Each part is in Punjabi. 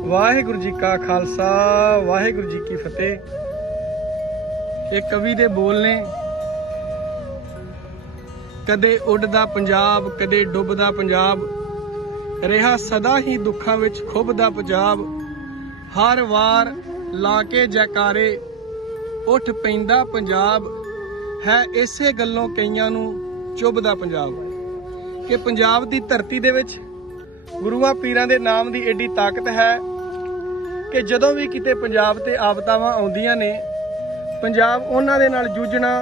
ਵਾਹਿਗੁਰੂ ਜੀ ਕਾ ਖਾਲਸਾ, ਵਾਹਿਗੁਰੂ ਜੀ ਕੀ ਫਤਿਹ। ਇਹ ਕਵੀ ਦੇ ਬੋਲ ਨੇ। ਕਦੇ ਉੱਡਦਾ ਪੰਜਾਬ, ਕਦੇ ਡੁੱਬਦਾ ਪੰਜਾਬ। ਰਿਹਾ ਸਦਾ ਹੀ ਦੁੱਖਾਂ ਵਿੱਚ ਖੁੱਬਦਾ ਪੰਜਾਬ। ਹਰ ਵਾਰ ਲਾ ਕੇ ਜੈਕਾਰੇ, ਉੱਠ ਪੈਂਦਾ ਪੰਜਾਬ। ਹੈ ਇਸੇ ਗੱਲੋਂ ਕਈਆਂ ਨੂੰ ਚੁੱਭਦਾ ਪੰਜਾਬ। ਕਿ ਪੰਜਾਬ ਦੀ ਧਰਤੀ ਦੇ ਵਿੱਚ ਗੁਰੂਆਂ ਪੀਰਾਂ ਦੇ ਨਾਮ ਦੀ ਏਡੀ ਤਾਕਤ ਹੈ ਕਿ ਜਦੋਂ ਵੀ ਕਿਤੇ ਪੰਜਾਬ ਤੇ ਆਫਤਾਵਾਂ ਆਉਂਦੀਆਂ ਨੇ, ਪੰਜਾਬ ਉਹਨਾਂ ਦੇ ਨਾਲ ਜੂਝਣਾ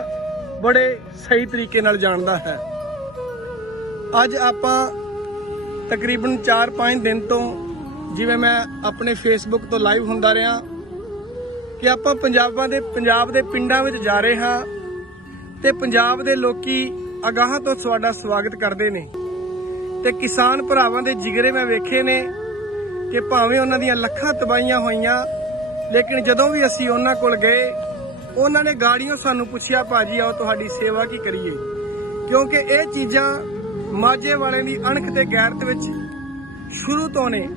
ਬੜੇ ਸਹੀ ਤਰੀਕੇ ਨਾਲ ਜਾਣਦਾ ਹੈ। ਅੱਜ ਆਪਾਂ ਤਕਰੀਬਨ 4-5 ਦਿਨ ਤੋਂ ਜਿਵੇਂ ਮੈਂ ਆਪਣੇ ਫੇਸਬੁੱਕ ਤੋਂ ਲਾਈਵ ਹੁੰਦਾ ਰਿਹਾ ਕਿ ਆਪਾਂ ਪੰਜਾਬਾਂ ਦੇ, ਪੰਜਾਬ ਦੇ ਪਿੰਡਾਂ ਵਿੱਚ ਜਾ ਰਹੇ ਹਾਂ ਤੇ ਪੰਜਾਬ ਦੇ ਲੋਕੀ ਅਗਾਹਾਂ ਤੋਂ ਤੁਹਾਡਾ ਸਵਾਗਤ ਕਰਦੇ ਨੇ। ਤੇ ਕਿਸਾਨ ਭਰਾਵਾਂ ਦੇ ਜਿਗਰੇ ਮੈਂ ਵੇਖੇ ਨੇ ਕਿ ਭਾਵੇਂ ਉਹਨਾਂ ਦੀਆਂ ਲੱਖਾਂ ਤਬਾਹੀਆਂ ਹੋਈਆਂ, ਲੇਕਿਨ ਜਦੋਂ ਵੀ ਅਸੀਂ ਉਹਨਾਂ ਕੋਲ ਗਏ, ਉਹਨਾਂ ਨੇ ਗਾੜੀਆਂ ਸਾਨੂੰ ਪੁੱਛਿਆ, ਭਾਜੀ, ਆਓ ਤੁਹਾਡੀ ਸੇਵਾ ਕੀ ਕਰੀਏ? ਕਿਉਂਕਿ ਇਹ ਚੀਜ਼ਾਂ ਮਾਝੇ ਵਾਲੇ ਦੀ ਅਣਖ ਤੇ ਗੈਰਤ ਵਿੱਚ ਸ਼ੁਰੂ ਤੋਂ ਨੇ।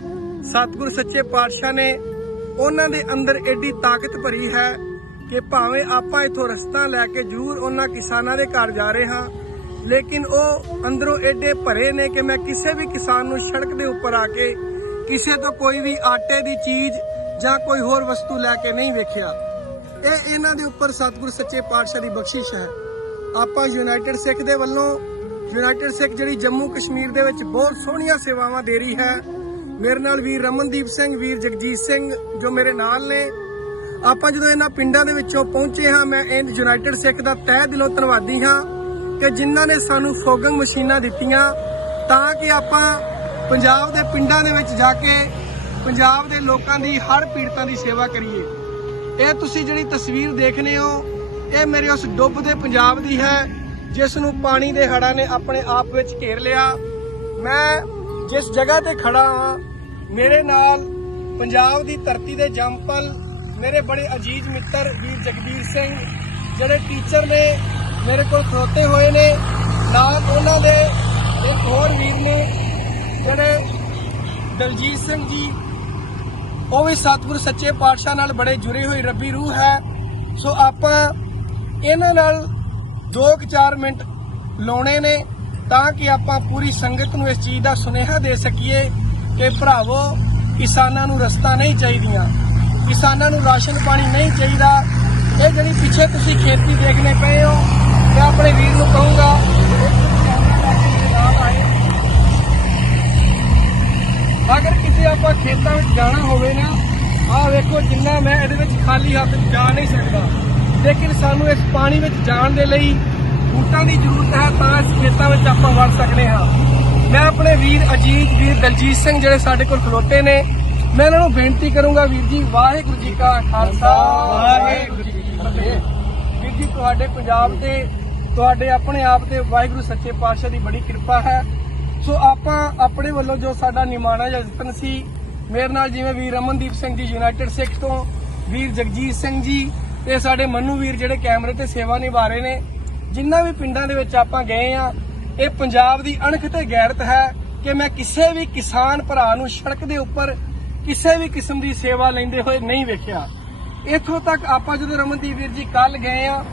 ਸਤਿਗੁਰ ਸੱਚੇ ਪਾਤਸ਼ਾਹ ਨੇ ਉਹਨਾਂ ਦੇ ਅੰਦਰ ਐਡੀ ਤਾਕਤ ਭਰੀ ਹੈ ਕਿ ਭਾਵੇਂ ਆਪਾਂ ਇਥੋਂ ਰਸਤਾ ਲੈ ਕੇ ਜ਼ਰੂਰ ਉਹਨਾਂ ਕਿਸਾਨਾਂ ਦੇ ਘਰ ਜਾ ਰਹੇ ਹਾਂ ਲੇਕਿਨ ਉਹ ਅੰਦਰੋਂ ਐਡੇ ਭਰੇ ਨੇ ਕਿ ਮੈਂ ਕਿਸੇ ਵੀ ਕਿਸਾਨ ਨੂੰ ਸੜਕ ਦੇ ਉੱਪਰ ਆ ਕੇ ਕਿਸੇ ਤੋਂ ਕੋਈ ਵੀ ਆਟੇ ਦੀ ਚੀਜ਼ ਜਾਂ ਕੋਈ ਹੋਰ ਵਸਤੂ ਲੈ ਕੇ ਨਹੀਂ ਵੇਖਿਆ। ਇਹ ਇਹਨਾਂ ਦੇ ਉੱਪਰ ਸਤਿਗੁਰ ਸੱਚੇ ਪਾਤਸ਼ਾਹ ਦੀ ਬਖਸ਼ਿਸ਼ ਹੈ। ਆਪਾਂ ਯੂਨਾਈਟਿਡ ਸਿੱਖ ਦੇ ਵੱਲੋਂ, ਯੂਨਾਈਟਿਡ ਸਿੱਖ ਜਿਹੜੀ ਜੰਮੂ ਕਸ਼ਮੀਰ ਦੇ ਵਿੱਚ ਬਹੁਤ ਸੋਹਣੀਆਂ ਸੇਵਾਵਾਂ ਦੇ ਰਹੀ ਹੈ। ਮੇਰੇ ਨਾਲ ਵੀਰ ਰਮਨਦੀਪ ਸਿੰਘ, ਵੀਰ ਜਗਜੀਤ ਸਿੰਘ ਜੋ ਮੇਰੇ ਨਾਲ ਨੇ। ਆਪਾਂ ਜਦੋਂ ਇਹਨਾਂ ਪਿੰਡਾਂ ਦੇ ਵਿੱਚੋਂ ਪਹੁੰਚੇ ਹਾਂ, ਮੈਂ ਇਹ ਯੂਨਾਈਟਿਡ ਸਿੱਖ ਦਾ ਤਹਿ ਦਿਲੋਂ ਧੰਨਵਾਦੀ ਹਾਂ। ਕਿ ਜਿਨ੍ਹਾਂ ਨੇ ਸਾਨੂੰ ਫੋਗਿੰਗ ਮਸ਼ੀਨਾਂ ਦਿੱਤੀਆਂ ਤਾਂ ਕਿ ਆਪਾਂ ਪੰਜਾਬ ਦੇ ਪਿੰਡਾਂ ਦੇ ਵਿੱਚ ਜਾ ਕੇ ਪੰਜਾਬ ਦੇ ਲੋਕਾਂ ਦੀ ਹਰ ਪੀੜਤਾਂ ਦੀ ਸੇਵਾ ਕਰੀਏ। ਇਹ ਤੁਸੀਂ ਜਿਹੜੀ ਤਸਵੀਰ ਦੇਖਨੇ ਹੋ, ਇਹ ਮੇਰੇ ਉਸ ਡੁੱਬਦੇ ਪੰਜਾਬ ਦੀ ਹੈ, ਜਿਸ ਨੂੰ ਪਾਣੀ ਦੇ ਹੜ੍ਹਾਂ ਨੇ ਆਪਣੇ ਆਪ ਵਿੱਚ ਘੇਰ ਲਿਆ। ਮੈਂ ਜਿਸ ਜਗ੍ਹਾ ਤੇ ਖੜਾ ਹਾਂ, ਮੇਰੇ ਨਾਲ ਪੰਜਾਬ ਦੀ ਧਰਤੀ ਦੇ ਜੰਪਲ ਮੇਰੇ ਬੜੇ ਅਜੀਜ਼ ਮਿੱਤਰ ਵੀਰ ਜਗਬੀਰ ਸਿੰਘ, ਜਿਹੜੇ ਟੀਚਰ ਨੇ ਮੇਰੇ ਕੋਲ ਖੜੋਤੇ ਹੋਏ ਨੇ। ਨਾਲ ਉਹਨਾਂ ਦੇ ਇੱਕ ਹੋਰ ਵੀਰ ਨੇ, ਜਿਹੜੇ ਦਲਜੀਤ ਸਿੰਘ ਜੀ, ਉਹ ਵੀ ਸਤਿਗੁਰ ਸੱਚੇ ਪਾਤਸ਼ਾਹ ਨਾਲ ਬੜੇ ਜੁੜੇ ਹੋਏ ਰੱਬੀ ਰੂਹ ਹੈ। ਸੋ ਆਪਾਂ ਇਹਨਾਂ ਨਾਲ 2-4 ਮਿੰਟ ਲਾਉਣੇ ਨੇ ਤਾਂ ਕਿ ਆਪਾਂ ਪੂਰੀ ਸੰਗਤ ਨੂੰ ਇਸ ਚੀਜ਼ ਦਾ ਸੁਨੇਹਾ ਦੇ ਸਕੀਏ ਕਿ ਭਰਾਵੋ, ਕਿਸਾਨਾਂ ਨੂੰ ਰਸਤਾ ਨਹੀਂ ਚਾਹੀਦੀਆਂ। ਕਿਸਾਨਾਂ ਨੂੰ ਰਾਸ਼ਨ ਪਾਣੀ ਨਹੀਂ ਚਾਹੀਦਾ। ਇਹ ਜਿਹੜੀ ਪਿੱਛੇ ਤੁਸੀਂ ਖੇਤੀ ਦੇਖਣੇ ਪਏ ਹੋ ਮੈਂ ਆਪਣੇ ਵੀਰ ਨੂੰ ਕਹੂੰਗਾ। ਅਗਰ ਕਿਤੇ ਆਪਾਂ ਖੇਤਾਂ ਵਿੱਚ ਜਾਣਾ ਹੋਵੇ ਨਾ ਆਹ ਵੇਖੋ ਜਿੰਨਾ ਮੈਂ ਇਹਦੇ ਵਿੱਚ ਖਾਲੀ ਹੱਥ ਜਾ ਨਹੀਂ ਸਕਦਾ। ਲੇਕਿਨ ਸਾਨੂੰ ਇਸ ਪਾਣੀ ਵਿੱਚ ਜਾਣ ਦੇ ਲਈ ਬੂਟਾਂ ਦੀ ਜ਼ਰੂਰਤ ਹੈ ਤਾਂ ਇਸ ਖੇਤਾਂ ਵਿੱਚ ਆਪਾਂ ਵੜ ਸਕਦੇ ਹਾਂ। ਮੈਂ ਆਪਣੇ ਵੀਰ ਅਜੀਤ ਵੀਰ ਦਲਜੀਤ ਸਿੰਘ ਜਿਹੜੇ ਸਾਡੇ ਕੋਲ ਖਲੋਤੇ ਨੇ ਮੈਂ ਇਹਨਾਂ ਨੂੰ ਬੇਨਤੀ ਕਰੂੰਗਾ ਵੀਰ ਜੀ ਵਾਹਿਗੁਰੂ ਜੀ ਕਾ ਖਾਲਸਾ। ਵਾਹਿਗੁਰੂ ਜੀ ਕੀ ਫਤਿਹ। ਵੀਰ ਜੀ ਤੁਹਾਡੇ ਪੰਜਾਬ ਤੇ ਤੁਹਾਡੇ ਆਪਣੇ ਆਪ ਤੇ ਵਾਹਿਗੁਰੂ ਸੱਚੇ ਪਾਤਸ਼ਾਹ ਦੀ ਬੜੀ ਕਿਰਪਾ ਹੈ। ਸੋ ਆਪਾਂ ਆਪਣੇ ਵੱਲੋਂ ਜੋ ਸਾਡਾ ਨਿਮਾਣਾ ਜਾਂ ਯਤਨ ਸੀ, ਮੇਰੇ ਨਾਲ ਜਿਵੇਂ ਵੀਰ ਰਮਨਦੀਪ ਸਿੰਘ ਜੀ ਯੂਨਾਈਟਿਡ ਸਿੱਖ ਤੋਂ, ਵੀਰ ਜਗਜੀਤ ਸਿੰਘ ਜੀ ਤੇ ਸਾਡੇ ਮੰਨੂ ਵੀਰ ਜਿਹੜੇ ਕੈਮਰੇ ਤੇ ਸੇਵਾ ਨਿਭਾ ਰਹੇ ਨੇ, ਜਿੰਨਾ ਵੀ ਪਿੰਡਾਂ ਦੇ ਵਿੱਚ ਆਪਾਂ ਗਏ ਆ, ਇਹ ਪੰਜਾਬ ਦੀ ਅਣਖ ਤੇ ਗੈਰਤ ਹੈ ਕਿ ਮੈਂ ਕਿਸੇ ਵੀ ਕਿਸਾਨ ਭਰਾ ਨੂੰ ਸੜਕ ਦੇ ਉੱਪਰ ਕਿਸੇ ਵੀ ਕਿਸਮ ਦੀ ਸੇਵਾ ਲੈਂਦੇ ਹੋਏ ਨਹੀਂ ਵੇਖਿਆ। ਇੱਥੋਂ ਤੱਕ ਆਪਾਂ ਜਦੋਂ ਰਮਨਦੀਪ ਵੀਰ ਜੀ ਕੱਲ ਗਏ ਆ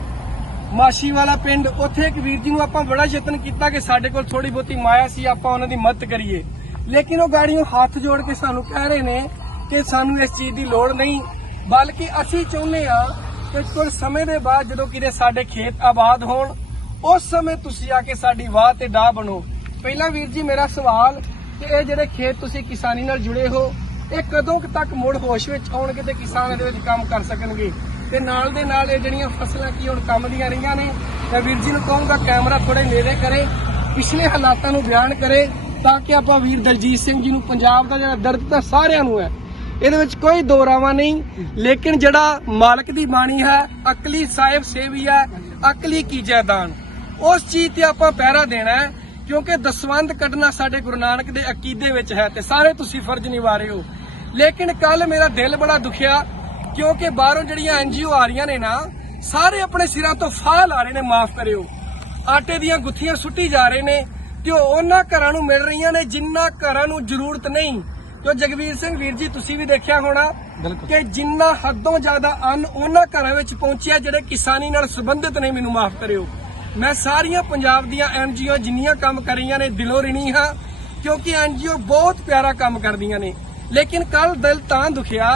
ਮਾਸ਼ੀ ਵਾਲਾ ਪਿੰਡ, ਉੱਥੇ ਇੱਕ ਵੀਰ ਜੀ ਨੂੰ ਆਪਾਂ ਬੜਾ ਯਤਨ ਕੀਤਾ ਕਿ ਸਾਡੇ ਕੋਲ ਥੋੜੀ ਬਹੁਤੀ ਮਾਇਆ ਸੀ, ਆਪਾਂ ਉਹਨਾਂ ਦੀ ਮਦਦ ਕਰੀਏ। ਲੇਕਿਨ ਉਹ ਗਾੜੀਆਂ ਹੱਥ ਜੋੜ ਕੇ ਸਾਨੂੰ ਕਹਿ ਰਹੇ ਨੇ ਕਿ ਸਾਨੂੰ ਇਸ ਚੀਜ਼ ਦੀ ਲੋੜ ਨਹੀਂ। ਬਲਕਿ ਅਸੀਂ ਚਾਹੁੰਦੇ ਆ ਕਿ ਕੁਝ ਸਮੇਂ ਦੇ ਬਾਅਦ ਜਦੋਂ ਕਿਤੇ ਸਾਡੇ ਖੇਤ ਆਬਾਦ ਹੋਣ, ਉਸ ਸਮੇਂ ਤੁਸੀਂ ਆ ਕੇ ਸਾਡੀ ਵਾਹ ਤੇ ਡਾਹ ਬਣੋ। ਪਹਿਲਾਂ ਵੀਰ ਜੀ ਮੇਰਾ ਸਵਾਲ, ਕਿ ਇਹ ਜਿਹੜੇ ਖੇਤ ਤੁਸੀਂ ਕਿਸਾਨੀ ਨਾਲ ਜੁੜੇ ਹੋ, ਇਹ ਕਦੋਂ ਕੁ ਤੱਕ ਮੁੜ ਹੋਸ਼ ਵਿੱਚ ਆਉਣਗੇ ਤੇ ਕਿਸਾਨ ਇਹਦੇ ਵਿੱਚ ਕੰਮ ਕਰ ਸਕਣਗੇ? ਤੇ ਨਾਲ ਦੇ ਨਾਲ ਇਹ ਜਿਹੜੀਆਂ ਫਸਲਾਂ ਕੀ ਹੁਣ ਕੰਮ ਦੀਆਂ ਰਹੀਆਂ ਨੇ, ਮੈਂ ਵੀਰ ਜੀ ਨੂੰ ਕਹੂੰਗਾ ਕੈਮਰਾ ਥੋੜੇ ਨੇੜੇ ਕਰੇ, ਪਿਛਲੇ ਹਾਲਾਤਾਂ ਨੂੰ ਬਿਆਨ ਕਰੇ ਤਾਂ ਕਿ ਆਪਾਂ ਵੀਰ ਦਲਜੀਤ ਸਿੰਘ ਜੀ ਨੂੰ ਪੰਜਾਬ ਦਾ ਜਿਹੜਾ ਦਰਦ ਤਾਂ ਸਾਰਿਆਂ ਨੂੰ ਹੈ, ਇਹਦੇ ਵਿੱਚ ਕੋਈ ਦੋਰਾਵਾ ਨਹੀਂ, ਲੇਕਿਨ ਜਿਹੜਾ ਮਾਲਕ ਦੀ ਬਾਣੀ ਹੈ, ਅਕਲੀ ਸਾਹਿਬ ਸੇਵੀ ਹੈ, ਅਕਲੀ ਕੀਜੈ ਦਾਨ ਉਸ ਚੀਜ਼ ਤੇ ਆਪਾਂ ਪਹਿਰਾ ਦੇਣਾ ਹੈ, ਕਿਉਂਕਿ ਦਸਵੰਦ ਕੱਢਣਾ ਸਾਡੇ ਗੁਰੂ ਨਾਨਕ ਦੇ ਅਕੀਦੇ ਵਿੱਚ ਹੈ ਤੇ ਸਾਰੇ ਤੁਸੀਂ ਫਰਜ਼ ਨਿਭਾ ਰਹੇ ਹੋ। ਲੇਕਿਨ ਕੱਲ ਮੇਰਾ ਦਿਲ ਬੜਾ ਦੁਖਿਆ ਕਿਉਂਕਿ ਬਾਹਰੋਂ ਜਿਹੜੀਆਂ ਐਨਜੀਓ ਆ ਰਹੀਆਂ ਨੇ ਨਾ ਸਾਰੇ ਆਪਣੇ ਸਿਰਾਂ ਤੋਂ ਫਾਹ ਲਾ ਰਹੇ ਨੇ ਮਾਫ ਕਰਿਓ। ਆਟੇ ਦੀਆਂ ਗੁੱਥੀਆਂ ਸੁੱਟੀ ਜਾ ਰਹੇ ਨੇ ਤੇ ਉਹ ਉਹਨਾਂ ਘਰਾਂ ਨੂੰ ਮਿਲ ਰਹੀਆਂ ਨੇ ਜਿੰਨਾ ਘਰਾਂ ਨੂੰ ਜ਼ਰੂਰਤ ਨਹੀਂ। ਜੋ ਜਗਵੀਰ ਸਿੰਘ ਵੀਰ ਜੀ ਤੁਸੀਂ ਵੀ ਦੇਖਿਆ ਹੋਣਾ ਕਿ ਜਿੰਨਾ ਹੱਦੋਂ ਜ਼ਿਆਦਾ ਅੰਨ ਉਹਨਾਂ ਘਰਾਂ ਵਿੱਚ ਪਹੁੰਚਿਆ ਜਿਹੜੇ ਕਿਸਾਨੀ ਨਾਲ ਸੰਬੰਧਿਤ ਨੇ ਮੈਨੂੰ ਮਾਫ ਕਰਿਓ। ਮੈਂ ਸਾਰੀਆਂ ਪੰਜਾਬ ਦੀਆਂ ਐਨਜੀਓ ਜਿੰਨੀਆਂ ਕੰਮ ਕਰ ਰਹੀਆਂ ਨੇ ਦਿਲੋਂ ਰਿਣੀ ਹਾਂ ਕਿਉਂਕਿ ਐਨਜੀਓ ਬਹੁਤ ਪਿਆਰਾ ਕੰਮ ਕਰਦੀਆਂ ਨੇ। ਲੇਕਿਨ ਕੱਲ ਦਿਲ ਤਾਂ ਦੁਖਿਆ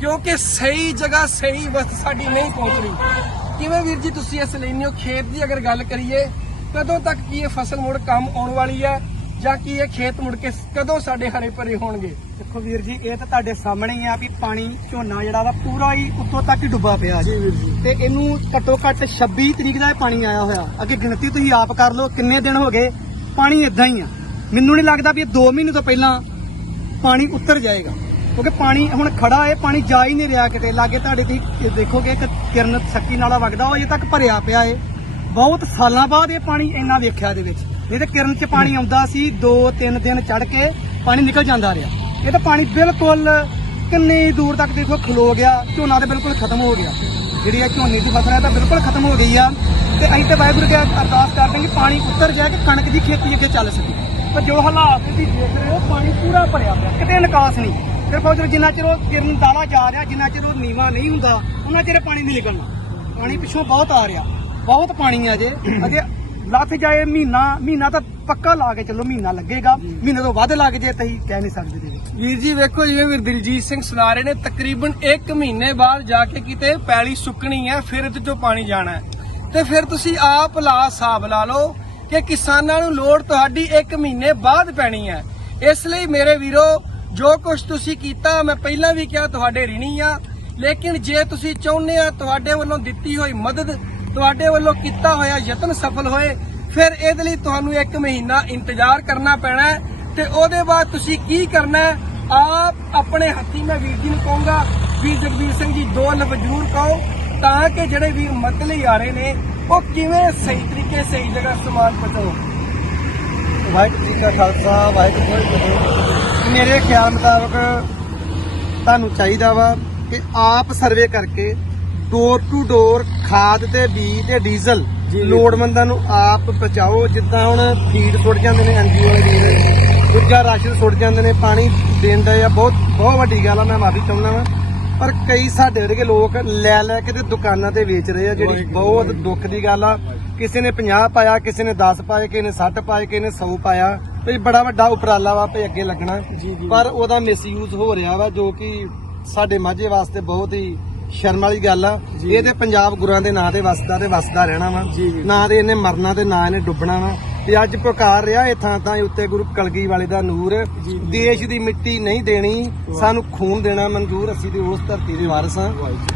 ਕਿਉਂਕਿ ਸਹੀ ਜਗ੍ਹਾ ਸਹੀ ਵਸਤ ਸਾਡੀ ਨਹੀਂ ਪਹੁੰਚ ਰਹੀ। ਕਿਵੇਂ ਵੀਰ ਜੀ ਤੁਸੀਂ ਇਸ ਲੈਣਿਓ ਖੇਤ ਦੀ ਅਗਰ ਗੱਲ ਕਰੀਏ ਕਦੋਂ ਤੱਕ ਕੀ ਇਹ ਫਸਲ ਮੁੜ ਕੰਮ ਆਉਣ ਵਾਲੀ ਹੈ ਜਾਂ ਕੀ ਇਹ ਖੇਤ ਮੁੜ ਕੇ ਕਦੋਂ ਸਾਡੇ ਹਰੇ ਭਰੇ ਹੋਣਗੇ? ਦੇਖੋ ਵੀਰ ਜੀ ਇਹ ਤਾਂ ਤੁਹਾਡੇ ਸਾਹਮਣੇ ਹੀ ਆ ਵੀ ਪਾਣੀ ਝੋਨਾ ਜਿਹੜਾ ਵਾ ਪੂਰਾ ਹੀ ਉੱਤੋਂ ਤੱਕ ਹੀ ਡੁੱਬਾ ਪਿਆ ਜੀ। ਵੀਰ ਜੀ। ਤੇ ਇਹਨੂੰ ਘੱਟੋ ਘੱਟ 26 ਤਰੀਕ ਦਾ ਇਹ ਪਾਣੀ ਆਇਆ ਹੋਇਆ। ਅੱਗੇ ਗਿਣਤੀ ਤੁਸੀਂ ਆਪ ਕਰ ਲਓ ਕਿੰਨੇ ਦਿਨ ਹੋ ਗਏ ਪਾਣੀ ਇਦਾਂ ਹੀ ਆ। ਮੈਨੂੰ ਨਹੀਂ ਲੱਗਦਾ ਵੀ ਇਹ 2 ਮਹੀਨੇ ਤੋਂ ਪਹਿਲਾਂ ਪਾਣੀ ਉੱਤਰ ਜਾਏਗਾ। ਕਿਉਂਕਿ ਪਾਣੀ ਹੁਣ ਖੜਾ ਹੈ, ਪਾਣੀ ਜਾ ਹੀ ਨਹੀਂ ਰਿਹਾ ਕਿਤੇ। ਲਾਗੇ ਤੁਹਾਡੇ ਤੁਸੀਂ ਦੇਖੋਗੇ, ਇੱਕ ਕਿਰਨ ਸੱਕੀ ਨਾਲਾ ਵਗਦਾ, ਉਹ ਅਜੇ ਤੱਕ ਭਰਿਆ ਪਿਆ ਏ ਬਹੁਤ ਸਾਲਾਂ ਬਾਅਦ ਇਹ ਪਾਣੀ ਇੰਨਾ ਵੇਖਿਆ ਦੇ ਵਿੱਚ। ਨਹੀਂ ਤੇ ਕਿਰਨ 'ਚ ਪਾਣੀ ਆਉਂਦਾ ਸੀ 2-3 ਦਿਨ ਚੜ ਕੇ ਪਾਣੀ ਨਿਕਲ ਜਾਂਦਾ ਰਿਹਾ। ਇਹ ਤਾਂ ਪਾਣੀ ਬਿਲਕੁਲ ਕਿੰਨੀ ਦੂਰ ਤੱਕ ਦੇਖੋ ਖਲੋ ਗਿਆ, ਝੋਨਾ ਤਾਂ ਬਿਲਕੁਲ ਖਤਮ ਹੋ ਗਿਆ। ਜਿਹੜੀ ਇਹ ਝੋਨੇ ਦੀ ਫਸਲ ਹੈ ਤਾਂ ਬਿਲਕੁਲ ਖਤਮ ਹੋ ਗਈ ਆ। ਤੇ ਅਸੀਂ ਤੇ ਵਾਹਿਗੁਰੂ ਅੱਗੇ ਅਰਦਾਸ ਕਰਦੇ ਹਾਂ ਕਿ ਪਾਣੀ ਉੱਤਰ ਜਾਏ ਕਿ ਕਣਕ ਦੀ ਖੇਤੀ ਅੱਗੇ ਚੱਲ ਸਕੇ। ਪਰ ਜੋ ਹਾਲਾਤ ਤੁਸੀਂ ਦੇਖ ਰਹੇ ਹੋ, ਪਾਣੀ ਪੂਰਾ ਭਰਿਆ ਪਿਆ, ਕਿਤੇ ਨਿਕਾਸ ਨਹੀਂ। ਸਿਰਫ ਉਹ ਜਿੰਨਾ ਚਿਰ ਉਹ ਕਿਰਨ ਦਾਲਾ ਜਾ ਰਿਹਾ, ਜਿੰਨਾ ਚਿਰ ਉਹ ਨੀਵਾ ਨਹੀਂ ਹੁੰਦਾ, ਉਹਨਾਂ ਚਿਰ ਪਾਣੀ ਨਹੀਂ ਨਿਕਲਣਾ। ਪਾਣੀ ਪਿੱਛੋਂ ਬਹੁਤ ਆ ਰਿਹਾ। ਬਹੁਤ ਪਾਣੀ ਆ ਜੇ। ਅਤੇ ਲੱਥ ਜਾਏ ਮਹੀਨਾ ਮਹੀਨਾ ਤਾਂ ਪੱਕਾ ਲਾ ਕੇ ਚੱਲੋ, ਮਹੀਨਾ ਲੱਗੇਗਾ। ਮਹੀਨੇ ਤੋਂ ਵੱਧ ਲੱਗ ਜੇ ਤਾਂ ਕਹਿ ਨਹੀਂ ਸਕਦੇ ਜੀ। ਵੀਰ ਜੀ, ਵੇਖੋ ਜਿਵੇਂ ਵੀਰ ਦਿਲਜੀਤ ਸਿੰਘ ਸੁਣਾ ਰਹੇ ਨੇ, ਤਕਰੀਬਨ 1 ਮਹੀਨੇ ਬਾਅਦ ਜਾ ਕੇ ਕਿਤੇ ਪੈਲੀ ਸੁੱਕਣੀ ਹੈ, ਫਿਰ ਇਹਦੇ ਚੋਂ ਪਾਣੀ ਜਾਣਾ ਹੈ। ਤੇ ਫਿਰ ਤੁਸੀਂ ਆਪ ਲਾ, ਹਿਸਾਬ ਲਾ ਲਓ ਕਿ ਕਿਸਾਨਾਂ ਨੂੰ ਲੋੜ ਤੁਹਾਡੀ 1 ਮਹੀਨੇ ਬਾਅਦ ਪੈਣੀ ਹੈ। ਇਸ ਲਈ ਮੇਰੇ ਵੀਰੋ ਜੋ ਕੁਝ ਤੁਸੀਂ ਕੀਤਾ, ਮੈਂ ਪਹਿਲਾਂ ਵੀ ਕਿਹਾ ਤੁਹਾਡੇ ਰਿਣੀ ਆ, ਲੇਕਿਨ ਜੇ ਤੁਸੀਂ ਚਾਹੁੰਦੇ ਆ ਤੁਹਾਡੇ ਵੱਲੋਂ ਦਿੱਤੀ ਹੋਈ ਮਦਦ, ਤੁਹਾਡੇ ਵੱਲੋਂ ਕੀਤਾ ਹੋਇਆ ਯਤਨ ਸਫਲ ਹੋਏ, ਫਿਰ ਇਹਦੇ ਲਈ ਤੁਹਾਨੂੰ 1 ਮਹੀਨਾ ਇੰਤਜ਼ਾਰ ਕਰਨਾ ਪੈਣਾ ਤੇ ਉਹਦੇ ਬਾਅਦ ਤੁਸੀਂ ਕੀ ਕਰਨਾ ਆਪ ਆਪਣੇ ਹੱਥੀ ਮੈਂ ਵੀਰ ਜੀ ਨੂੰ ਕਹੂੰਗਾ, ਵੀਰ ਜਗਵੀਰ ਸਿੰਘ ਜੀ, ਦੋ ਲਫ਼ਜ਼ ਜ਼ਰੂਰ ਕਹੋ, ਤਾਂ ਕਿ ਜਿਹੜੇ ਵੀਰ ਮਤ ਆ ਰਹੇ ਨੇ, ਉਹ ਕਿਵੇਂ ਸਹੀ ਤਰੀਕੇ, ਸਹੀ ਜਗ੍ਹਾ ਸਮਾਨ ਪਹੁੰਚਾਓ ਵਾਹਿਗੁਰੂ ਜੀ ਕਾ ਖਾਲਸਾ, ਵਾਹਿਗੁਰੂ ਜੀ ਕੀ ਫਤਿਹ। ਮੇਰੇ ਖਿਆਲ ਮੁਤਾਬਕ ਤੁਹਾਨੂੰ ਚਾਹੀਦਾ ਵਾ ਕਿ ਆਪ ਸਰਵੇ ਕਰਕੇ ਡੋਰ ਟੂ ਡੋਰ ਖਾਦ ਤੇ ਬੀਜ ਤੇ ਡੀਜ਼ਲ ਜੀ। ਲੋੜਵੰਦਾਂ ਨੂੰ ਆਪ ਪਹੁੰਚਾਓ। ਜਿੱਦਾਂ ਹੁਣ ਫੀਡ ਸੁੱਟ ਜਾਂਦੇ ਨੇ ਐਨਜੀਓ ਵਾਲੇ ਵੀਰ ਦੂਜਾ ਰਾਸ਼ਨ ਸੁੱਟ ਜਾਂਦੇ ਨੇ ਪਾਣੀ ਦੇਣ ਦਾ ਆ ਬਹੁਤ ਬਹੁਤ ਵੱਡੀ ਗੱਲ ਆ ਮੈਂ ਮਾਫੀ ਚਾਹੁੰਦਾ ਵਾਂ। ਪਰ ਕਈ ਸਾਡੇ ਵਰਗੇ ਲੋਕ ਲੈ ਲੈ ਕੇ ਤੇ ਦੁਕਾਨਾਂ ਤੇ ਵੇਚ ਰਹੇ ਆ ਜਿਹੜੀ ਬਹੁਤ ਦੁੱਖ ਦੀ ਗੱਲ ਆ। ਕਿਸੇ ਨੇ 50 ਪਾਇਆ ਕਿਸੇ ਨੇ 10 ਪਾਏ ਕਿਸੇ ਨੇ 60 ਪਾਏ ਕਿਸੇ ਨੇ 100 ਪਾਇਆ। ਭਈ ਬੜਾ ਵੱਡਾ ਉਪਰਾਲਾ ਵਾ ਭਈ ਅੱਗੇ ਲੱਗਣਾ। ਪਰ ਉਹਦਾ ਮਿਸਯੂਜ਼ ਹੋ ਰਿਹਾ ਵਾ ਜੋ ਕਿ ਸਾਡੇ ਮਾਝੇ ਵਾਸਤੇ ਬਹੁਤ ਹੀ ਸ਼ਰਮ ਵਾਲੀ ਗੱਲ ਆ। ਇਹ ਤੇ ਪੰਜਾਬ ਗੁਰਾਂ ਦੇ ਨਾਂ ਤੇ ਵਸਦਾ ਤੇ ਵਸਦਾ ਰਹਿਣਾ ਵਾ। ਨਾ ਤੇ ਇਹਨੇ ਮਰਨਾ ਤੇ ਨਾ ਇਹਨੇ ਡੁੱਬਣਾ ਵਾ ਤੇ ਅੱਜ ਪੁਕਾਰ ਰਿਹਾ ਇਹ ਥਾਂ ਥਾਂ ਉੱਤੇ ਗੁਰੂ ਕਲਗੀ ਵਾਲੇ ਦਾ ਨੂਰ। ਦੇਸ਼ ਦੀ ਮਿੱਟੀ ਨਹੀਂ ਦੇਣੀ ਸਾਨੂੰ ਖੂਨ ਦੇਣਾ ਮਨਜ਼ੂਰ ਅਸੀਂ ਤੇ ਉਸ ਧਰਤੀ ਦੇ ਵਾਰਸ ਹਾਂ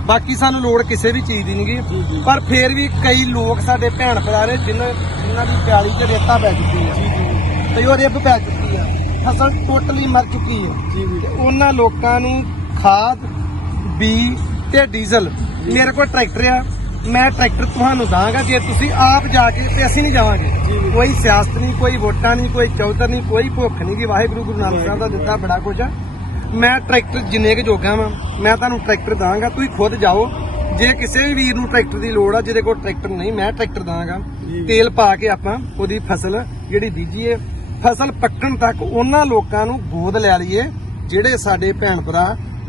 ਬਾਕੀ ਸਾਨੂੰ ਲੋੜ ਕਿਸੇ ਵੀ ਚੀਜ਼ ਦੀ ਨਹੀਂਗੀ। ਪਰ ਫੇਰ ਵੀ ਕਈ ਲੋਕ ਸਾਡੇ ਭੈਣ ਭਰਾ ਨੇ ਜਿਨ੍ਹਾਂ ਦੀ ਪਿਆਲੀ 'ਚ ਰੇਤਾ ਪੈ ਚੁੱਕੀ ਆ ਤੇ ਉਹ ਰਿੱਬ ਪੈ ਚੁੱਕੀ ਆ। ਫਸਲ ਟੋਟਲੀ ਮਰ ਚੁੱਕੀ ਹੈ ਜੀ ਵੀਰ ਉਹਨਾਂ ਲੋਕਾਂ ਨੂੰ ਖਾਦ ਬੀ ਤੇ ਡੀਜ਼ਲ। ਮੇਰੇ ਕੋਲ ਟਰੈਕਟਰ ਆ। ਮੈਂ ਟਰੈਕਟਰ ਤੁਹਾਨੂੰ ਦਾਂਗਾ। ਜੇ ਤੁਸੀਂ ਆਪ ਜਾ ਕੇ ਤੇ ਅਸੀਂ ਨਹੀਂ ਜਾਵਾਂਗੇ। ਕੋਈ ਸਿਆਸਤ ਨਹੀਂ ਕੋਈ ਵੋਟਾਂ ਨਹੀਂ ਕੋਈ ਚੌਧਰ ਨਹੀਂ ਕੋਈ ਭੁੱਖ ਨਹੀਂ। ਕਿ ਵਾਹਿਗੁਰੂ ਗੁਰੂ ਨਾਨਕ ਸਾਹਿਬ ਦਾ ਦਿੱਤਾ ਬੜਾ ਕੁਝ ਆ। ਮੈਂ ਟਰੈਕਟਰ ਜਿੰਨੇ ਕੁ ਜੋਗਾ ਵਾਂ ਮੈਂ ਤੁਹਾਨੂੰ ਟਰੈਕਟਰ ਦਾਂਗਾ। ਤੁਸੀਂ ਖੁਦ ਜਾਓ। ਜੇ ਕਿਸੇ ਵੀ ਵੀਰ ਨੂੰ ਟਰੈਕਟਰ ਦੀ ਲੋੜ ਆ ਜਿਹਦੇ ਕੋਲ ਟਰੈਕਟਰ ਨਹੀਂ ਮੈਂ ਟਰੈਕਟਰ ਦਾਂਗਾ। ਤੇਲ ਪਾ ਕੇ ਆਪਾਂ ਉਹਦੀ ਫਸਲ ਜਿਹੜੀ ਬੀਜੀਏ ਫਸਲ ਪੱਕਣ ਤੱਕ ਉਹਨਾਂ ਲੋਕਾਂ ਨੂੰ ਗੋਦ ਲੈ ਲਈਏ ਜਿਹੜੇ ਸਾਡੇ ਭੈਣ ਭਰਾ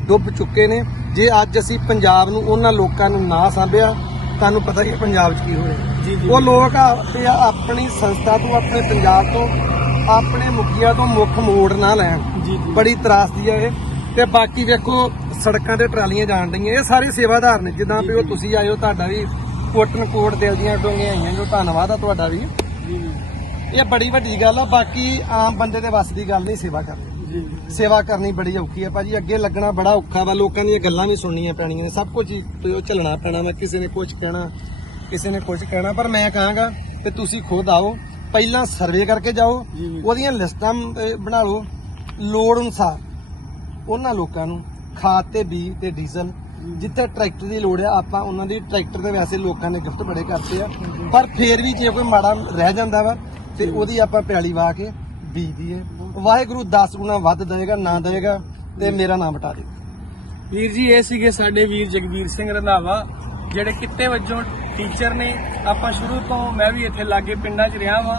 ਡੁੱਬ ਚੁੱਕੇ ਨੇ। ਜੇ ਅੱਜ ਅਸੀਂ ਪੰਜਾਬ ਨੂੰ ਉਹਨਾਂ ਲੋਕਾਂ ਨੂੰ ਨਾ ਸਾਂਭਿਆ ਤੁਹਾਨੂੰ ਪਤਾ ਹੀ ਪੰਜਾਬ 'ਚ ਕੀ ਹੋ ਰਿਹਾ। ਉਹ ਲੋਕ ਆਪੇ ਆਪਣੀ ਸੰਸਥਾ ਤੋਂ ਆਪਣੇ ਪੰਜਾਬ ਤੋਂ ਆਪਣੇ ਮੁਖੀਆ ਤੋਂ ਮੁੱਖ ਮੋੜ ਨਾ ਲੈਣ। ਬੜੀ ਤਰਾਸਦੀ ਹੈ ਇਹ। ਤੇ ਬਾਕੀ ਵੇਖੋ ਸੜਕਾਂ ਤੇ ਟਰਾਲੀਆਂ ਜਾਣ ਰਹੀਆਂ ਇਹ ਸਾਰੇ ਸੇਵਾਦਾਰ ਨੇ। ਜਿੱਦਾਂ ਵੀ ਉਹ ਤੁਸੀਂ ਆਇਓ ਤੁਹਾਡਾ ਵੀ ਕੋਟਨ ਕੋਟ ਦਿਲ ਦੀਆਂ ਡੋਂਗੀਆਂ ਆਈਆਂ ਜੋ ਧੰਨਵਾਦ ਆ ਤੁਹਾਡਾ ਵੀ। ਇਹ ਬੜੀ ਵੱਡੀ ਗੱਲ ਆ ਬਾਕੀ ਆਮ ਬੰਦੇ ਦੇ ਵੱਸ ਦੀ ਗੱਲ ਨਹੀਂ ਸੇਵਾ ਕਰਨੀ। ਸੇਵਾ ਕਰਨੀ ਬੜੀ ਔਖੀ ਆ ਭਾਜੀ ਅੱਗੇ ਲੱਗਣਾ ਬੜਾ ਔਖਾ ਵਾ ਲੋਕਾਂ ਦੀਆਂ ਗੱਲਾਂ ਵੀ ਸੁਣਨੀਆਂ ਪੈਣੀਆਂ ਨੇ ਸਭ ਕੁਝ ਤੇ ਉਹ ਝੱਲਣਾ ਪੈਣਾ ਵਾ ਕਿਸੇ ਨੇ ਕੁਝ ਕਹਿਣਾ ਕਿਸੇ ਨੇ ਕੁਝ ਕਹਿਣਾ ਪਰ ਮੈਂ ਕਹਾਂਗਾ ਕਿ ਤੁਸੀਂ ਖੁਦ ਆਓ ਪਹਿਲਾਂ ਸਰਵੇ ਕਰਕੇ ਜਾਓ। ਉਹਦੀਆਂ ਲਿਸਟਾਂ ਬਣਾ ਲਓ ਲੋੜ ਅਨੁਸਾਰ। ਉਹਨਾਂ ਲੋਕਾਂ ਨੂੰ ਖਾਦ ਤੇ ਬੀਜ ਤੇ ਡੀਜ਼ਲ ਜਿੱਥੇ ਟਰੈਕਟਰ ਦੀ ਲੋੜ ਆ ਆਪਾਂ ਉਹਨਾਂ ਦੀ ਟਰੈਕਟਰ ਦੇ ਵੈਸੇ ਲੋਕਾਂ ਨੇ ਗਿਫਟ ਬੜੇ ਕਰਤੇ ਆ ਪਰ ਫੇਰ ਵੀ ਜੇ ਕੋਈ ਮਾੜਾ ਰਹਿ ਜਾਂਦਾ ਵਾ ਤੇ ਉਹਦੀ ਆਪਾਂ ਪਿਆਲੀ ਵਾ ਕੇ ਬੀਜ ਦਈਏ ਵਾਹਿਗੁਰੂ 10 ਗੁਣਾ ਵੱਧ ਦੇਗਾ ਨਾ ਦੇਗਾ ਤੇ ਮੇਰਾ ਨਾਮ ਬਟਾ ਦੇ। ਵੀਰ ਜੀ ਇਹ ਸੀਗੇ ਸਾਡੇ ਵੀਰ ਜਗਵੀਰ ਸਿੰਘ ਰੰਧਾਵਾ ਜਿਹੜੇ ਕਿੱਤੇ ਵਜੋਂ ਟੀਚਰ ਨੇ। ਆਪਾਂ ਸ਼ੁਰੂ ਤੋਂ ਮੈਂ ਵੀ ਇੱਥੇ ਲਾਗੇ ਪਿੰਡਾਂ 'ਚ ਰਿਹਾ ਵਾਂ।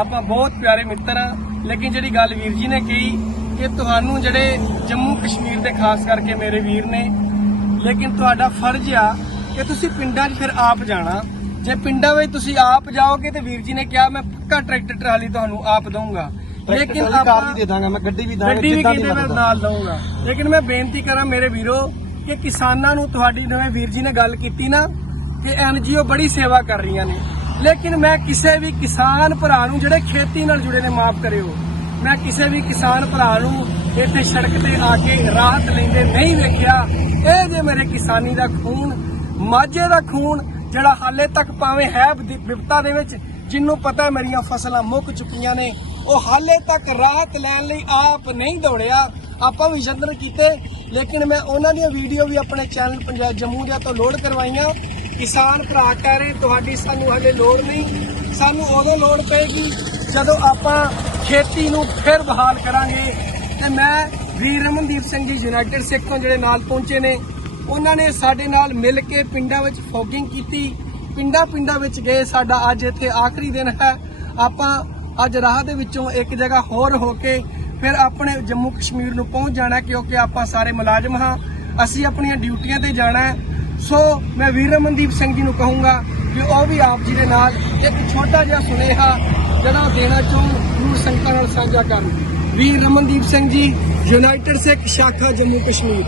ਆਪਾਂ ਬਹੁਤ ਪਿਆਰੇ ਮਿੱਤਰ ਆ। ਲੇਕਿਨ ਜਿਹੜੀ ਗੱਲ ਵੀਰ ਜੀ ਨੇ ਕਹੀ ਕਿ ਤੁਹਾਨੂੰ ਜਿਹੜੇ ਜੰਮੂ ਕਸ਼ਮੀਰ ਦੇ ਖਾਸ ਕਰਕੇ ਮੇਰੇ ਵੀਰ ਨੇ। ਲੇਕਿਨ ਤੁਹਾਡਾ ਫਰਜ਼ ਆ ਕਿ ਤੁਸੀਂ ਪਿੰਡਾਂ 'ਚ ਫਿਰ ਆਪ ਜਾਣਾ। ਜੇ ਪਿੰਡਾਂ ਵਿੱਚ ਤੁਸੀਂ ਆਪ ਜਾਓਗੇ ਤੇ ਵੀਰ ਜੀ ਨੇ ਕਿਹਾ ਮੈਂ ਪੱਕਾ ਟਰੈਕਟਰ ਟਰਾਲੀ ਤੁਹਾਨੂੰ ਆਪ ਦਊਂਗਾ। ਲੇਕਿਨ ਕਾਰ ਵੀ ਦੇ ਦਾਂਗਾ ਮੈਂ ਗੱਡੀ ਵੀ ਦਾਂਗਾ ਗੱਡੀ ਵੀ ਕਿਤੇ ਮੈਂ ਨਾਲ ਦਊਂਗਾ। ਲੇਕਿਨ ਮੈਂ ਬੇਨਤੀ ਕਰਾਂ ਮੇਰੇ ਵੀਰੋ ਕਿ ਕਿਸਾਨਾਂ ਨੂੰ ਤੁਹਾਡੀ ਨਵੇਂ ਵੀਰ ਜੀ ਨੇ ਗੱਲ ਕੀਤੀ ਨਾ ਕਿ ਐਨਜੀਓ ਬੜੀ ਸੇਵਾ ਕਰ ਰਹੀਆਂ ਨੇ। ਲੇਕਿਨ ਮੈਂ ਕਿਸੇ ਵੀ ਕਿਸਾਨ ਭਰਾ ਨੂੰ ਜਿਹੜੇ ਖੇਤੀ ਨਾਲ ਜੁੜੇ ਨੇ ਮਾਫ ਕਰਿਓ। ਮੈਂ ਕਿਸੇ ਵੀ ਕਿਸਾਨ ਭਰਾ ਨੂੰ ਇੱਥੇ ਸੜਕ ਤੇ ਆ ਕੇ ਰਾਹਤ ਲੈਂਦੇ ਨਹੀਂ ਵੇਖਿਆ। ਇਹ ਜੇ ਮੇਰੇ ਕਿਸਾਨੀ ਦਾ ਖੂਨ ਮਾਝੇ ਦਾ ਖੂਨ ਜਿਹੜਾ ਹਾਲੇ ਤੱਕ ਭਾਵੇਂ ਹੈ ਵਿ- ਵਿਪਤਾ ਦੇ ਵਿੱਚ, ਜਿੰਨੂੰ ਪਤਾ ਮੇਰੀਆਂ ਫਸਲਾਂ ਮੁੱਕ ਚੁੱਕੀਆਂ ਨੇ, ਉਹ ਹਾਲੇ ਤੱਕ ਰਾਹਤ ਲੈਣ ਲਈ ਆਪ ਨਹੀਂ ਦੌੜਿਆ। ਆਪਾਂ ਵੀ ਯਤਨ ਕੀਤੇ, ਲੇਕਿਨ ਮੈਂ ਉਹਨਾਂ ਦੀਆਂ ਵੀਡੀਓ ਵੀ ਆਪਣੇ ਚੈਨਲ ਪੰਜਾਬ ਜੰਮੂ ਦੇ ਤੋਂ ਲੋਡ ਕਰਵਾਈਆਂ। ਕਿਸਾਨ ਭਰਾ ਕਹਿ ਰਹੇ, ਤੁਹਾਡੀ ਸਾਨੂੰ ਹਲੇ ਲੋੜ ਨਹੀਂ। ਸਾਨੂੰ ਉਦੋਂ ਲੋੜ ਪਏਗੀ ਜਦੋਂ ਆਪਾਂ ਖੇਤੀ ਨੂੰ ਫਿਰ ਬਹਾਲ ਕਰਾਂਗੇ। ਤੇ ਮੈਂ ਵੀਰ ਰਮਨਦੀਪ ਸਿੰਘ ਜੀ ਯੂਨਾਈਟਿਡ ਸਿੱਖੋਂ ਜਿਹੜੇ ਨਾਲ ਪਹੁੰਚੇ ਨੇ ਉਹਨਾਂ ਨੇ ਸਾਡੇ ਨਾਲ ਮਿਲ ਕੇ ਪਿੰਡਾਂ ਵਿੱਚ ਫੋਗਿੰਗ ਕੀਤੀ। ਪਿੰਡਾਂ ਪਿੰਡਾਂ ਵਿੱਚ ਗਏ। ਸਾਡਾ ਅੱਜ ਇੱਥੇ ਆਖਰੀ ਦਿਨ ਹੈ। ਆਪਾਂ ਅੱਜ ਰਾਹ ਦੇ ਵਿੱਚੋਂ ਇੱਕ ਜਗ੍ਹਾ ਹੋਰ ਹੋ ਕੇ ਫਿਰ ਆਪਣੇ ਜੰਮੂ ਕਸ਼ਮੀਰ ਨੂੰ ਪਹੁੰਚ ਜਾਣਾ, ਕਿਉਂਕਿ ਆਪਾਂ ਸਾਰੇ ਮੁਲਾਜ਼ਮ ਹਾਂ। ਅਸੀਂ ਆਪਣੀਆਂ ਡਿਊਟੀਆਂ ਤੇ ਜਾਣਾ ਸੋ ਮੈਂ ਵੀਰ ਰਮਨਦੀਪ ਸਿੰਘ ਜੀ ਨੂੰ ਕਹੂੰਗਾ ਕਿ ਉਹ ਵੀ ਆਪ ਜੀ ਦੇ ਨਾਲ ਇੱਕ ਛੋਟਾ ਜਿਹਾ ਸੁਨੇਹਾ ਜਿਹੜਾ ਦੇਣਾ ਚਾਹੁੰ ਗੁਰੂ ਸੰਗਤਾਂ ਨਾਲ ਸਾਂਝਾ ਕਰਨ। ਵੀਰ ਰਮਨਦੀਪ ਸਿੰਘ ਜੀ, ਯੂਨਾਈਟਿਡ ਸਿੱਖ ਸ਼ਾਖਾ ਜੰਮੂ ਕਸ਼ਮੀਰ।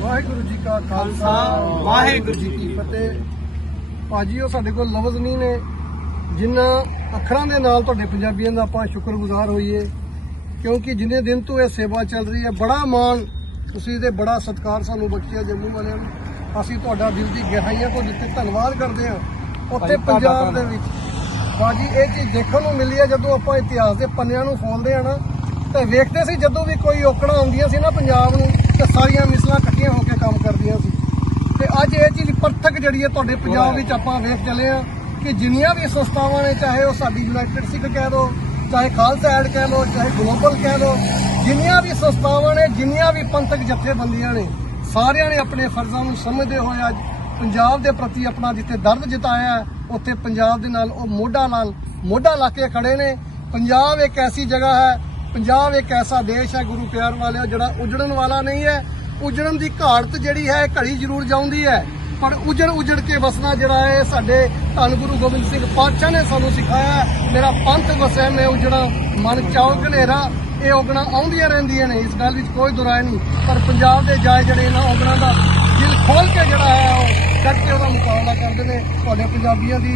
ਵਾਹਿਗੁਰੂ ਕਾ ਖਾਲਸਾ ਵਾਹਿਗੁਰੂ ਜੀ ਕੀ ਫਤਿਹ। ਭਾਜੀ ਉਹ ਸਾਡੇ ਕੋਲ ਲਫ਼ਜ਼ ਨਹੀਂ ਨੇ। ਜਿਨ੍ਹਾਂ ਅੱਖਰਾਂ ਦੇ ਨਾਲ ਤੁਹਾਡੇ ਪੰਜਾਬੀਆਂ ਦਾ ਆਪਾਂ ਸ਼ੁਕਰਗੁਜ਼ਾਰ ਹੋਈਏ ਕਿਉਂਕਿ ਜਿੰਨੇ ਦਿਨ ਤੋਂ ਇਹ ਸੇਵਾ ਚੱਲ ਰਹੀ ਹੈ ਬੜਾ ਮਾਣ ਤੁਸੀਂ ਤੇ ਬੜਾ ਸਤਿਕਾਰ ਸਾਨੂੰ ਬਖਸ਼ਿਆ ਜੰਮੂ ਵਾਲਿਆਂ ਨੂੰ। ਅਸੀਂ ਤੁਹਾਡਾ ਦਿਲ ਦੀ ਗਹਿਰਾਈਆਂ ਤੋਂ ਜਿੱਥੇ ਧੰਨਵਾਦ ਕਰਦੇ ਹਾਂ ਉੱਥੇ ਪੰਜਾਬ ਦੇ ਵਿੱਚ। ਬਾਜੀ ਇਹ ਚੀਜ਼ ਦੇਖਣ ਨੂੰ ਮਿਲੀ ਹੈ ਜਦੋਂ ਆਪਾਂ ਇਤਿਹਾਸ ਦੇ ਪੰਨਿਆਂ ਨੂੰ ਫੋਲਦੇ ਆ ਨਾ ਤੇ ਵੇਖਦੇ ਸੀ ਜਦੋਂ ਵੀ ਕੋਈ ਔਕੜਾਂ ਆਉਂਦੀਆਂ ਸੀ ਨਾ ਪੰਜਾਬ ਨੂੰ ਤੇ ਸਾਰੀਆਂ ਮਿਸਲਾਂ ਇਕੱਠੀਆਂ ਹੋ ਕੰਮ ਕਰਦੀਆਂ ਸੀ। ਤੇ ਅੱਜ ਇਹ ਚੀਜ਼ ਪ੍ਰਤੱਖ ਜਿਹੜੀ ਹੈ ਤੁਹਾਡੇ ਪੰਜਾਬ ਵਿੱਚ ਆਪਾਂ ਵੇਖ ਚੱਲੇ ਆ ਕਿ ਜਿੰਨੀਆਂ ਵੀ ਸੰਸਥਾਵਾਂ ਨੇ, ਚਾਹੇ ਉਹ ਸਾਡੀ ਯੂਨਾਈਟਿਡ ਸਿੱਖ ਕਹਿ ਲਓ, ਚਾਹੇ ਖਾਲਸਾ ਐਡ ਕਹਿ ਲਓ, ਚਾਹੇ ਗਲੋਬਲ ਕਹਿ ਲਓ, ਜਿੰਨੀਆਂ ਵੀ ਸੰਸਥਾਵਾਂ ਨੇ, ਜਿੰਨੀਆਂ ਵੀ ਪੰਥਕ ਜਥੇਬੰਦੀਆਂ ਨੇ, ਸਾਰਿਆਂ ਨੇ ਆਪਣੇ ਫਰਜ਼ਾਂ ਨੂੰ ਸਮਝਦੇ ਹੋਏ ਅੱਜ ਪੰਜਾਬ ਦੇ ਪ੍ਰਤੀ ਆਪਣਾ ਜਿੱਥੇ ਦਰਦ ਜਤਾਇਆ ਉੱਥੇ ਪੰਜਾਬ ਦੇ ਨਾਲ ਉਹ ਮੋਢਾ ਨਾਲ ਮੋਢਾ ਲਾ ਕੇ ਖੜੇ ਨੇ। ਪੰਜਾਬ ਇੱਕ ਐਸੀ ਜਗ੍ਹਾ ਹੈ, ਪੰਜਾਬ ਇੱਕ ਐਸਾ ਦੇਸ਼ ਹੈ, ਗੁਰੂ ਪਿਆਰ ਵਾਲਿਓ ਜਿਹੜਾ ਉਜੜਨ ਵਾਲਾ ਨਹੀਂ ਹੈ। ਉਜੜਨ ਦੀ ਘਾਟ ਜਿਹੜੀ ਹੈ ਘੜੀ ਜ਼ਰੂਰ ਜਾਉਂਦੀ ਹੈ। ਪਰ ਉਜੜ ਉਜੜ ਕੇ ਵਸਣਾ ਜਿਹੜਾ ਹੈ, ਇਹ ਸਾਡੇ ਧੰਨ ਗੁਰੂ ਗੋਬਿੰਦ ਸਿੰਘ ਪਾਤਸ਼ਾਹ ਨੇ ਸਾਨੂੰ ਸਿਖਾਇਆ ਮੇਰਾ ਪੰਥ ਵਸੈ, ਮੈਂ ਉਜੜਾ, ਮਨ ਚਾਉ ਘਨੇਰਾ। ਇਹ ਔਗਣਾ ਆਉਂਦੀਆਂ ਰਹਿੰਦੀਆਂ ਨੇ, ਇਸ ਗੱਲ ਵਿੱਚ ਕੋਈ ਦੁਰਾਏ ਨਹੀਂ। ਪਰ ਪੰਜਾਬ ਦੇ ਜਾਏ ਜਿਹੜੇ ਇਹਨਾਂ ਔਗਣਾਂ ਦਾ ਦਿਲ ਖੋਲ ਕੇ ਜਿਹੜਾ ਹੈ, ਉਹ ਡਟ ਕੇ ਉਹਦਾ ਮੁਕਾਬਲਾ ਕਰਦੇ ਨੇ। ਤੁਹਾਡੇ ਪੰਜਾਬੀਆਂ ਦੀ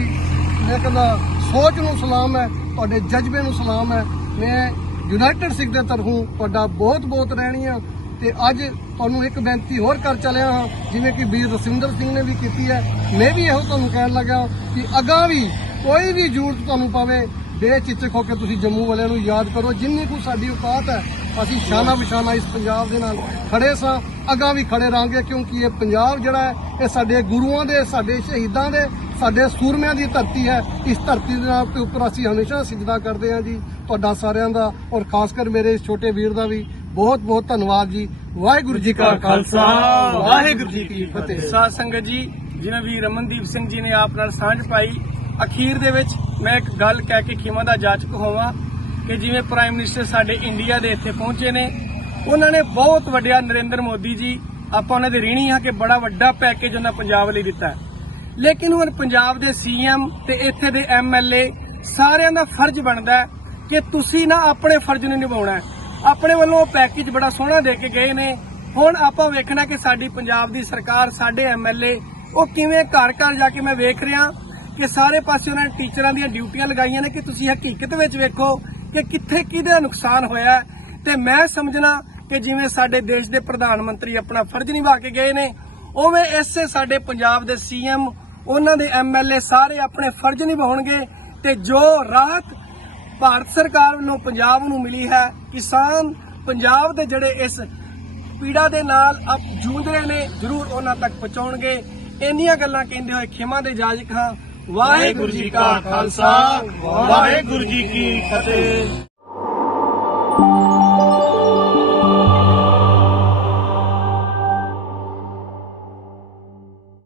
ਮੈਂ ਕਹਿੰਦਾ, ਸੋਚ ਨੂੰ ਸਲਾਮ ਹੈ, ਤੁਹਾਡੇ ਜਜ਼ਬੇ ਨੂੰ ਸਲਾਮ ਹੈ। ਮੈਂ ਯੂਨਾਈਟਿਡ ਸਿੱਖ ਦੇ ਤਰਫੋਂ ਤੁਹਾਡਾ ਬਹੁਤ ਬਹੁਤ ਰਹਿਣੀ ਆ ਤੇ ਅੱਜ ਤੁਹਾਨੂੰ ਇੱਕ ਬੇਨਤੀ ਹੋਰ ਕਰ ਚੱਲਿਆ ਹਾਂ, ਜਿਵੇਂ ਕਿ ਵੀਰ ਰਸਿੰਦਰ ਸਿੰਘ ਨੇ ਵੀ ਕੀਤੀ ਹੈ। ਮੈਂ ਵੀ ਇਹੋ ਤੁਹਾਨੂੰ ਕਹਿਣ ਲੱਗਾ ਕਿ ਅਗਾਂਹ ਵੀ ਕੋਈ ਵੀ ਜ਼ਰੂਰਤ ਤੁਹਾਨੂੰ ਪਵੇ ਬੇਚਿੱਚਕ ਹੋ ਕੇ ਤੁਸੀਂ ਜੰਮੂ ਵਾਲਿਆਂ ਨੂੰ ਯਾਦ ਕਰੋ। ਜਿੰਨੀ ਕੁ ਸਾਡੀ ਔਕਾਤ ਹੈ, ਅਸੀਂ ਸ਼ਾਨਾ ਬਿਸ਼ਾਨਾ ਇਸ ਪੰਜਾਬ ਦੇ ਨਾਲ ਖੜੇ ਸਾਂ, ਅਗਾਂਹ ਵੀ ਖੜੇ ਰਹਾਂਗੇ, ਕਿਉਂਕਿ ਇਹ ਪੰਜਾਬ ਜਿਹੜਾ ਹੈ, ਇਹ ਸਾਡੇ ਗੁਰੂਆਂ ਦੇ, ਸਾਡੇ ਸ਼ਹੀਦਾਂ ਦੇ, ਸਾਡੇ ਸੂਰਮਿਆਂ ਦੀ ਧਰਤੀ ਹੈ। ਇਸ ਧਰਤੀ ਦੇ ਨਾਲ ਤੇ ਉੱਪਰ ਅਸੀਂ ਹਮੇਸ਼ਾ ਸਿਜਦਾ ਕਰਦੇ ਹਾਂ ਜੀ। ਤੁਹਾਡਾ ਸਾਰਿਆਂ ਦਾ ਔਰ ਖਾਸ ਕਰ ਮੇਰੇ ਇਸ ਛੋਟੇ ਵੀਰ ਦਾ ਵੀ ਬਹੁਤ ਬਹੁਤ ਧੰਨਵਾਦ ਜੀ। ਵਾਹਿਗੁਰੂ ਜੀ ਕਾ ਖਾਲਸਾ, ਵਾਹਿਗੁਰੂ ਜੀ ਕੀ ਫਤਿਹ। ਸਾਧ ਸੰਗਤ ਜੀ, ਜਿਵੇਂ ਵੀ ਰਮਨਦੀਪ ਸਿੰਘ ਜੀ ਨੇ ਆਪ ਨਾਲ ਸਾਂਝ ਪਾਈ, ਅਖੀਰ ਦੇ ਵਿੱਚ ਮੈਂ ਇੱਕ ਗੱਲ ਕਹਿ ਕੇ ਖਿਮਾ ਦਾ ਜਾਚਕ ਹੋਵਾਂ ਕਿ ਜਿਵੇਂ ਪ੍ਰਾਈਮ ਮਿਨਿਸਟਰ ਸਾਡੇ ਇੰਡੀਆ ਦੇ ਇੱਥੇ ਪਹੁੰਚੇ ਨੇ, ਉਹਨਾਂ ਨੇ ਬਹੁਤ ਵੱਡਿਆ ਨਰਿੰਦਰ ਮੋਦੀ ਜੀ, ਆਪਾਂ ਉਹਨਾਂ ਦੇ ਰੀਣੀ ਹਾਂ ਕਿ ਬੜਾ ਵੱਡਾ ਪੈਕੇਜ ਉਹਨਾਂ ਪੰਜਾਬ ਲਈ ਦਿੱਤਾ ਲੇਕਿਨ ਹੁਣ ਪੰਜਾਬ ਦੇ ਸੀਐਮ ਤੇ ਇੱਥੇ ਦੇ ਐਮਐਲਏ ਸਾਰਿਆਂ ਦਾ ਫਰਜ਼ ਬਣਦਾ ਕਿ ਤੁਸੀਂ ਨਾ ਆਪਣੇ ਫਰਜ਼ ਨੂੰ ਨਿਭਾਉਣਾ ਹੈ। ਆਪਣੇ ਵੱਲੋਂ ਪੈਕੇਜ ਬੜਾ ਸੋਹਣਾ ਦੇ ਕੇ ਗਏ ਨੇ। ਹੁਣ ਆਪਾਂ ਵੇਖਣਾ ਕਿ ਸਾਡੀ ਪੰਜਾਬ ਦੀ ਸਰਕਾਰ, ਸਾਡੇ ਐਮਐਲਏ ਉਹ ਕਿਵੇਂ ਘਰ ਘਰ ਜਾ ਕੇ ਮੈਂ ਵੇਖ ਰਿਹਾ ਕਿ ਸਾਰੇ ਪਾਸੇ ਉਹਨਾਂ ਨੇ ਟੀਚਰਾਂ ਦੀਆਂ ਡਿਊਟੀਆਂ ਲਗਾਈਆਂ ਨੇ ਕਿ ਤੁਸੀਂ ਹਕੀਕਤ ਵਿੱਚ ਵੇਖੋ ਕਿ ਕਿੱਥੇ ਕਿਹਦਾ ਨੁਕਸਾਨ ਹੋਇਆ। ਤੇ ਮੈਂ ਸਮਝਣਾ ਕਿ ਜਿਵੇਂ ਸਾਡੇ ਦੇਸ਼ ਦੇ ਪ੍ਰਧਾਨ ਮੰਤਰੀ ਆਪਣਾ ਫਰਜ਼ ਨਿਭਾ ਕੇ ਗਏ ਨੇ, ਉਵੇਂ ਇਸੇ ਸਾਡੇ ਪੰਜਾਬ ਦੇ ਸੀਐਮ ਉਹਨਾਂ ਦੇ ਐਮਐਲਏ ਸਾਰੇ ਆਪਣੇ ਫਰਜ਼ ਨਿਭਾਉਣਗੇ ਤੇ ਜੋ ਰਾਹਤ ਭਾਰਤ ਸਰਕਾਰ ਵੱਲੋਂ ਪੰਜਾਬ ਨੂੰ ਮਿਲੀ ਹੈ, ਕਿਸਾਨ ਪੰਜਾਬ ਦੇ ਜਿਹੜੇ ਇਸ ਪੀੜਾ ਦੇ ਨਾਲ ਅਪ ਜੂਝ ਰਹੇ ਨੇ, ਜ਼ਰੂਰ ਉਹਨਾਂ ਤੱਕ ਪਹੁੰਚਾਉਣਗੇ। ਇੰਨੀਆਂ ਗੱਲਾਂ ਕਹਿੰਦੇ ਹੋਏ ਖਿਮਾ ਦੇ ਜਾਜਕ ਹਾਂ। ਵਾਹਿਗੁਰੂ ਜੀ ਕਾ ਖਾਲਸਾ, ਵਾਹਿਗੁਰੂ ਜੀ ਕੀ ਫਤਿਹ।